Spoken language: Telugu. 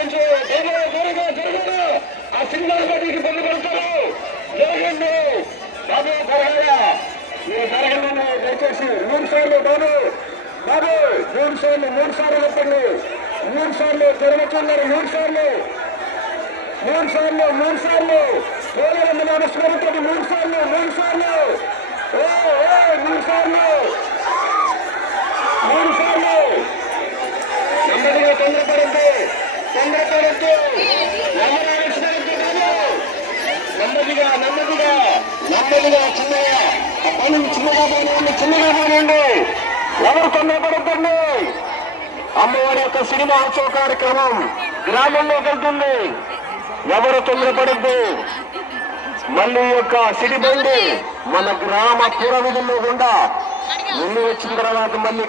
నుంచి దూరంగా జరగదు. ఆ సిగ్నల్ బట్టికి ఇబ్బంది పడతారు. జరగండి బాబు త్వరగా మీరు జరగండి. దయచేసి 3 సార్లు బాబు 3 సార్లు చెప్పండి. 3 సార్లు జరగతున్నారు. 3 సార్లు పోలేరమ్మ నామస్మరణతో 3 సార్లు 3 సార్లు 3 సార్లు నెమ్మదిగా తొందరపడద్దు. నెమ్మదిగా చిన్నగా ఆ పని చిన్నగా పోనండి. ఎవరు తొందరపడద్దండి. అమ్మవారి యొక్క సినిమా ఉత్సవ కార్యక్రమం గ్రామంలోకి వెళ్తుంది. ఎవరు తొందరపడద్దు. మళ్ళీ యొక్క సిడి బండి మన గ్రామ పుర విధుల్లో గుండా ముందు వచ్చిన తర్వాత మళ్ళీ